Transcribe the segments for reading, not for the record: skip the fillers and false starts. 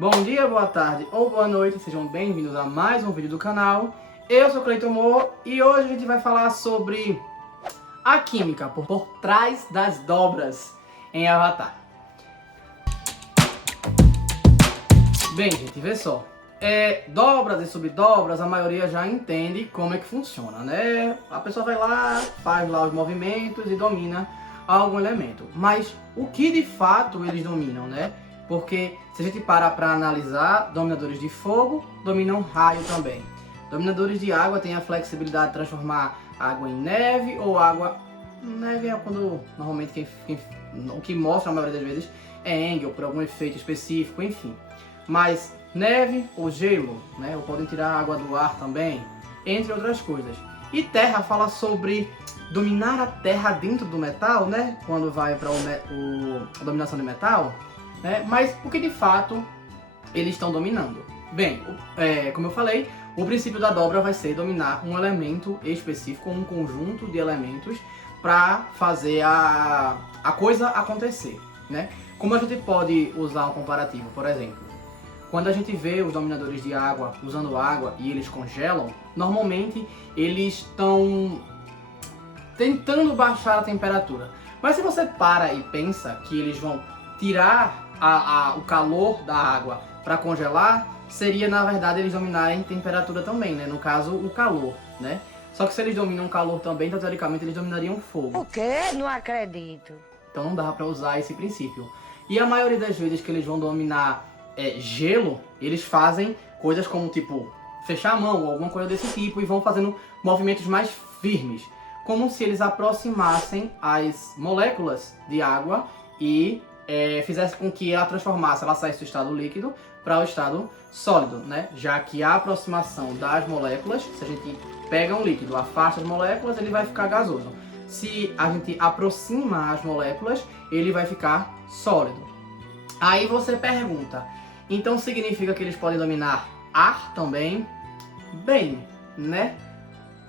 Bom dia, boa tarde ou boa noite, sejam bem-vindos a mais um vídeo do canal. Eu sou Cleiton Mo e hoje a gente vai falar sobre a química por trás das dobras em Avatar. Bem, gente, vê só. Dobras e subdobras, a maioria já entende como é que funciona, né? A pessoa vai lá, faz lá os movimentos e domina algum elemento. Mas o que de fato eles dominam, né? Porque se a gente parar para analisar, dominadores de fogo dominam raio também. Dominadores de água têm a flexibilidade de transformar água em neve ou água... Neve é quando normalmente o que mostra a maioria das vezes é Engel, por algum efeito específico, enfim. Mas neve ou gelo, né? Ou podem tirar água do ar também, entre outras coisas. E terra fala sobre dominar a terra dentro do metal, né? Quando vai para a dominação de metal, né? Mas o que de fato eles estão dominando? Bem, como eu falei, o princípio da dobra vai ser dominar um elemento específico, um conjunto de elementos para fazer a coisa acontecer, né? Como a gente pode usar um comparativo, por exemplo, quando a gente vê os dominadores de água usando água e eles congelam, normalmente eles estão tentando baixar a temperatura. Mas se você para e pensa que eles vão tirar o calor da água para congelar, seria na verdade eles dominarem temperatura também, né? No caso, o calor, né? Só que se eles dominam o calor também, então teoricamente eles dominariam o fogo. O quê? Não acredito. Então não dá para usar esse princípio. E a maioria das vezes que eles vão dominar gelo, eles fazem coisas como tipo fechar a mão ou alguma coisa desse tipo e vão fazendo movimentos mais firmes, como se eles aproximassem as moléculas de água e fizesse com que ela saísse do estado líquido para o estado sólido, né? Já que a aproximação das moléculas, se a gente pega um líquido, afasta as moléculas, ele vai ficar gasoso. Se a gente aproxima as moléculas, ele vai ficar sólido. Aí você pergunta, então significa que eles podem dominar ar também? Bem, né?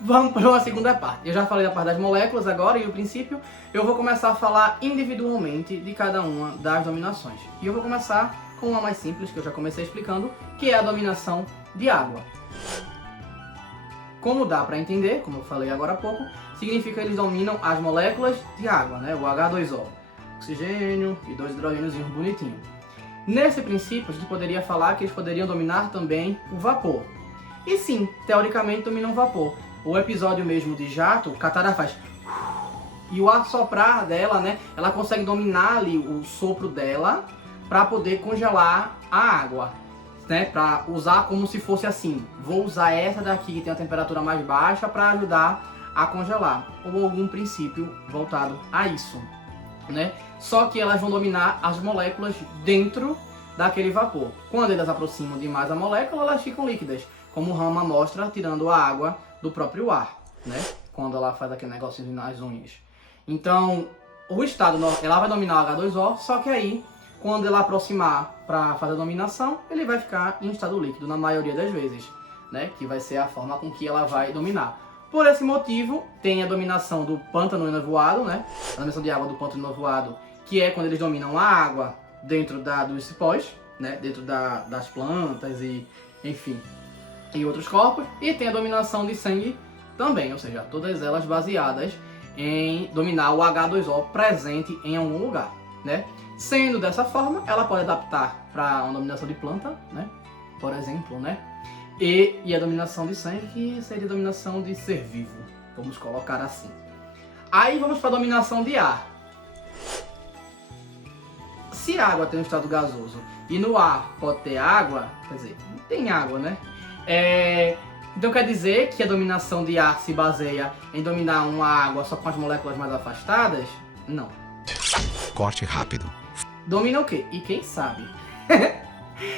Vamos para uma segunda parte. Eu já falei da parte das moléculas agora e o princípio. Eu vou começar a falar individualmente de cada uma das dominações. E eu vou começar com uma mais simples, que eu já comecei explicando, que é a dominação de água. Como dá para entender, como eu falei agora há pouco, significa que eles dominam as moléculas de água, né? O H2O. Oxigênio e 2 hidrogênios bonitinho. Nesse princípio, a gente poderia falar que eles poderiam dominar também o vapor. E sim, teoricamente dominam o vapor. O episódio mesmo de Jato, Katara faz... E o assoprar dela, né? Ela consegue dominar ali o sopro dela para poder congelar a água, né? Para usar como se fosse assim. Vou usar essa daqui que tem a temperatura mais baixa para ajudar a congelar. Ou algum princípio voltado a isso, né? Só que elas vão dominar as moléculas dentro daquele vapor. Quando elas aproximam demais a molécula, elas ficam líquidas, como o Rama mostra tirando a água do próprio ar, né? Quando ela faz aquele negocinho nas unhas. Então, o estado, ela vai dominar o H2O, só que aí, quando ela aproximar para fazer a dominação, ele vai ficar em estado líquido, na maioria das vezes, né? Que vai ser a forma com que ela vai dominar. Por esse motivo, tem a dominação do pântano enevoado, né? A dominação de água do pântano enevoado, que é quando eles dominam a água dentro dos cipós, né? Dentro das plantas e, enfim, e outros corpos. E tem a dominação de sangue também, ou seja, todas elas baseadas em dominar o H2O presente em algum lugar, né? Sendo dessa forma, ela pode adaptar para uma dominação de planta, né? Por exemplo, né? E a dominação de sangue, que seria a dominação de ser vivo, vamos colocar assim. Aí vamos para a dominação de ar. Se a água tem um estado gasoso e no ar pode ter água, quer dizer, não tem água, né? Então quer dizer que a dominação de ar se baseia em dominar uma água só com as moléculas mais afastadas? Não. Corte rápido. Domina o quê? E quem sabe?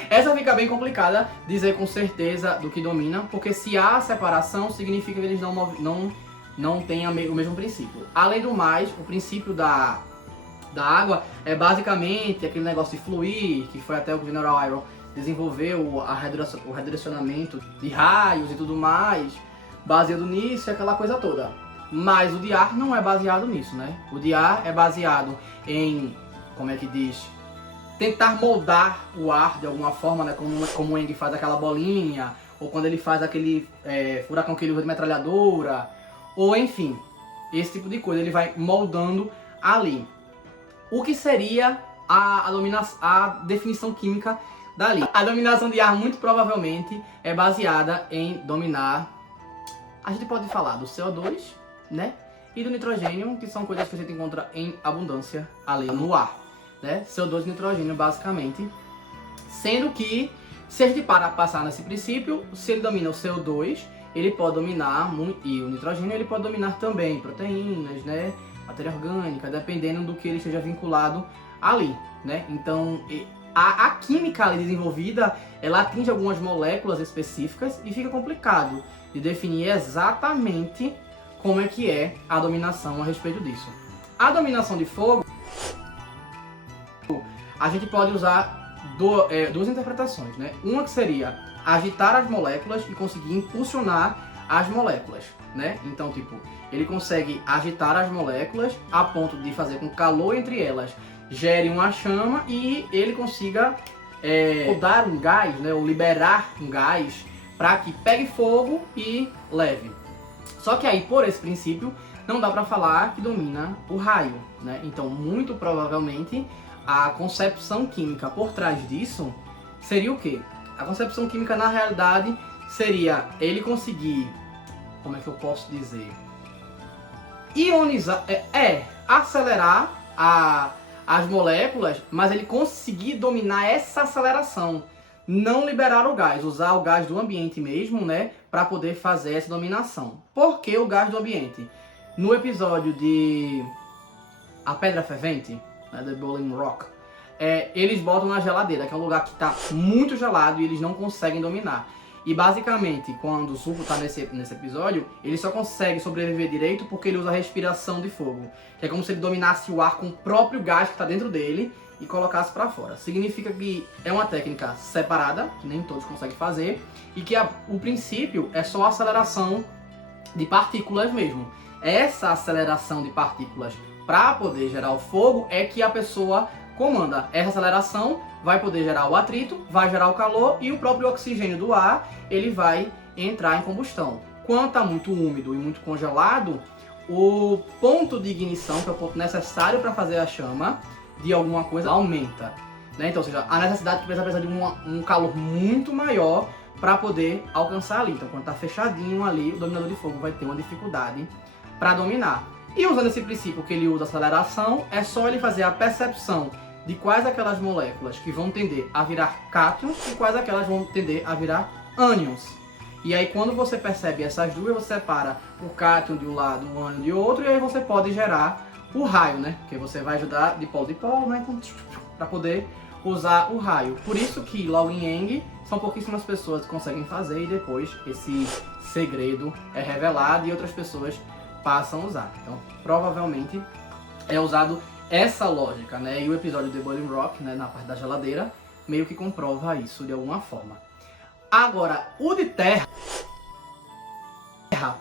Essa fica bem complicada dizer com certeza do que domina, porque se há separação, significa que eles não têm o mesmo princípio. Além do mais, o princípio da água é basicamente aquele negócio de fluir, que foi até o que o General Iroh desenvolveu o redirecionamento de raios e tudo mais, baseado nisso e aquela coisa toda. Mas o de ar não é baseado nisso, né? O de ar é baseado em, como é que diz? tentar moldar o ar de alguma forma, né? Como o Aang faz aquela bolinha, ou quando ele faz aquele furacão que ele usa de metralhadora, ou enfim, esse tipo de coisa, ele vai moldando ali. O que seria a definição química dali? A dominação de ar muito provavelmente é baseada em dominar, a gente pode falar do CO2, né? E do nitrogênio, que são coisas que a gente encontra em abundância ali no ar, né? CO2 e nitrogênio, basicamente. Sendo que, se a gente passar nesse princípio, se ele domina o CO2, ele pode dominar, e o nitrogênio ele pode dominar também proteínas, né? Matéria orgânica, dependendo do que ele esteja vinculado ali, né? Então, a química ali desenvolvida, ela atinge algumas moléculas específicas e fica complicado de definir exatamente como é que é a dominação a respeito disso. A dominação de fogo, a gente pode usar duas interpretações, né? Uma que seria agitar as moléculas e conseguir impulsionar as moléculas, né? Então, tipo, ele consegue agitar as moléculas a ponto de fazer com que o calor entre elas gere uma chama e ele consiga dar um gás, né? Ou liberar um gás para que pegue fogo e leve. Só que aí, por esse princípio, não dá para falar que domina o raio, né? Então, muito provavelmente, a concepção química por trás disso seria o quê? A concepção química, na realidade, seria ele conseguir, como é que eu posso dizer? Ionizar, acelerar as moléculas, mas ele conseguir dominar essa aceleração. Não liberar o gás, usar o gás do ambiente mesmo, né, para poder fazer essa dominação. Por que o gás do ambiente? No episódio de A Pedra Fervente, né, The Boiling Rock, eles botam na geladeira, que é um lugar que está muito gelado e eles não conseguem dominar. E basicamente, quando o Zuko está nesse episódio, ele só consegue sobreviver direito porque ele usa a respiração de fogo. Que é como se ele dominasse o ar com o próprio gás que está dentro dele e colocasse para fora. Significa que é uma técnica separada, que nem todos conseguem fazer, e que o princípio é só a aceleração de partículas mesmo. Essa aceleração de partículas para poder gerar o fogo é que a pessoa comanda. Essa aceleração vai poder gerar o atrito, vai gerar o calor e o próprio oxigênio do ar, ele vai entrar em combustão. Quando está muito úmido e muito congelado, o ponto de ignição, que é o ponto necessário para fazer a chama de alguma coisa, aumenta, né? Então, ou seja, a necessidade precisa de um calor muito maior para poder alcançar ali. Então, quando está fechadinho ali, o dominador de fogo vai ter uma dificuldade para dominar. E usando esse princípio que ele usa aceleração, é só ele fazer a percepção de quais aquelas moléculas que vão tender a virar cátions e quais aquelas vão tender a virar ânions. E aí, quando você percebe essas duas, você separa o cátion de um lado, o ânion de outro, e aí você pode gerar o raio, né? Porque você vai ajudar de polo, né? Então, para poder usar o raio. Por isso que logo em Aang são pouquíssimas pessoas que conseguem fazer e depois esse segredo é revelado e outras pessoas passam a usar. Então, provavelmente é usado essa lógica, né? E o episódio de Boiling Rock, né, na parte da geladeira, meio que comprova isso de alguma forma. Agora, o de terra,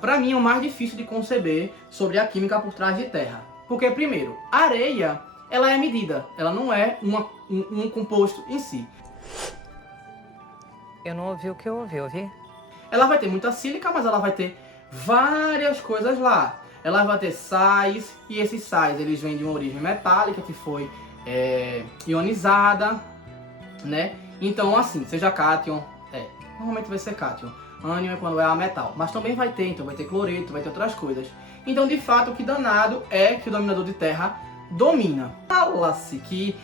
para mim é o mais difícil de conceber sobre a química por trás de terra. Porque, primeiro, a areia, ela é medida, ela não é um composto em si. Eu não ouvi o que eu ouvi? Ela vai ter muita sílica, mas ela vai ter várias coisas lá. Ela vai ter sais, e esses sais eles vêm de uma origem metálica que foi ionizada, né? Então, assim, seja cátion, normalmente vai ser cátion. Ânion é quando é a metal, mas também vai ter, então vai ter cloreto, vai ter outras coisas. Então, de fato, o que danado é que o dominador de terra domina. Fala-se que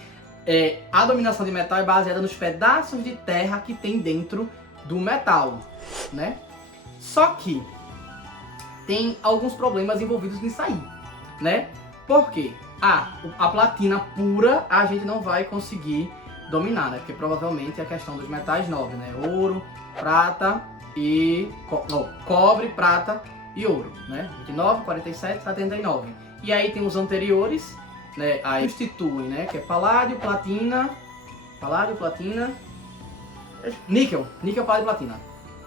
a dominação de metal é baseada nos pedaços de terra que tem dentro do metal, né? Só que tem alguns problemas envolvidos nisso aí, né? Por quê? A platina pura a gente não vai conseguir dominar, né? Porque provavelmente é a questão dos metais nobres, né? Ouro, prata e... cobre, prata e ouro, né? 29, 47, 79. E aí tem os anteriores, né? Aí substituem, né? Que é paládio, platina, níquel, paládio e platina.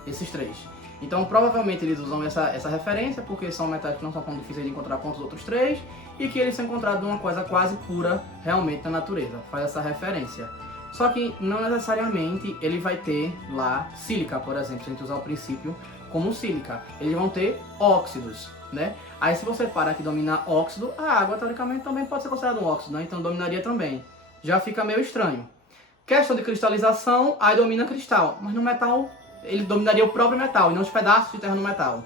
Esses três. Então, provavelmente eles usam essa referência porque são metais que não são tão difíceis de encontrar quanto os outros três e que eles são encontrados numa coisa quase pura realmente na natureza. Faz essa referência. Só que não necessariamente ele vai ter lá sílica, por exemplo, se a gente usar o princípio como sílica. Eles vão ter óxidos, né? Aí se você para que domina óxido, a água teoricamente também pode ser considerada um óxido, né? Então dominaria também. Já fica meio estranho. Questão de cristalização, aí domina cristal. Mas no metal, ele dominaria o próprio metal e não os pedaços de terra no metal.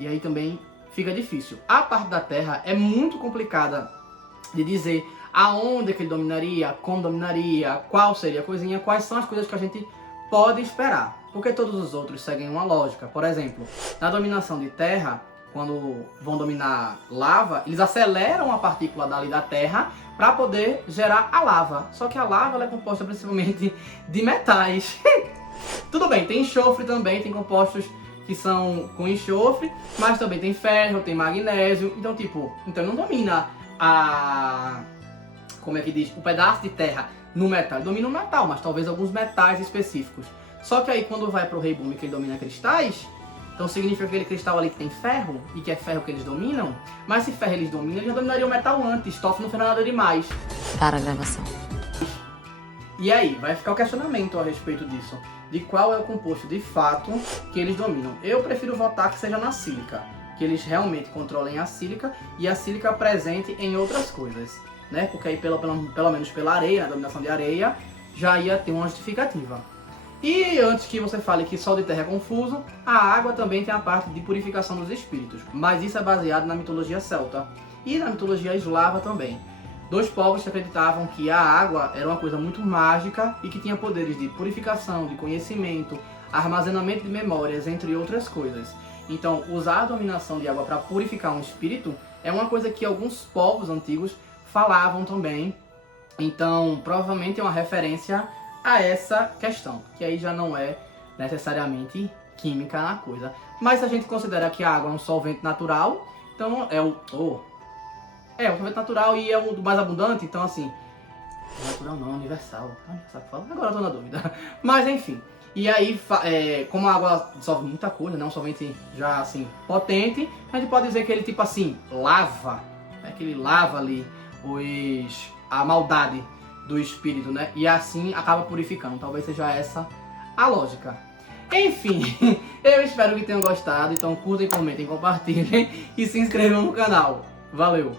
E aí também fica difícil. A parte da terra é muito complicada de dizer aonde que ele dominaria, como dominaria, qual seria a coisinha, quais são as coisas que a gente pode esperar. Porque todos os outros seguem uma lógica. Por exemplo, na dominação de terra, quando vão dominar lava, eles aceleram a partícula dali da terra para poder gerar a lava. Só que a lava ela é composta principalmente de metais. Tudo bem, tem enxofre também, tem compostos que são com enxofre, mas também tem ferro, tem magnésio. Então, então não domina como é que diz? O pedaço de terra no metal. Ele domina o metal, mas talvez alguns metais específicos. Só que aí quando vai pro Rei Bumi que ele domina cristais, então significa que aquele cristal ali que tem ferro, e que é ferro que eles dominam, mas se ferro eles dominam, eles já dominariam o metal antes, Toff não fez nada demais. Para a gravação. E aí, vai ficar o questionamento a respeito disso, de qual é o composto de fato que eles dominam. Eu prefiro votar que seja na sílica, que eles realmente controlem a sílica, e a sílica presente em outras coisas, né? Porque aí pelo menos pela areia, na dominação de areia, já ia ter uma justificativa. E antes que você fale que sol de terra é confuso, a água também tem a parte de purificação dos espíritos, mas isso é baseado na mitologia celta e na mitologia eslava também. Dois povos que acreditavam que a água era uma coisa muito mágica e que tinha poderes de purificação, de conhecimento, armazenamento de memórias, entre outras coisas. Então, usar a dominação de água para purificar um espírito é uma coisa que alguns povos antigos falavam também. Então, provavelmente é uma referência a essa questão, que aí já não é necessariamente química na coisa. Mas se a gente considera que a água é um solvente natural, então é o solvente natural e é o mais abundante, então assim, natural não, universal. Universal que fala? Agora eu tô na dúvida. Mas enfim, e aí, como a água dissolve muita coisa, né, um solvente já assim, potente, a gente pode dizer que ele tipo assim, lava, né, que ele lava ali a maldade do espírito, né? E assim acaba purificando. Talvez seja essa a lógica. Enfim, eu espero que tenham gostado. Então curtem, comentem, compartilhem e se inscrevam no canal. Valeu!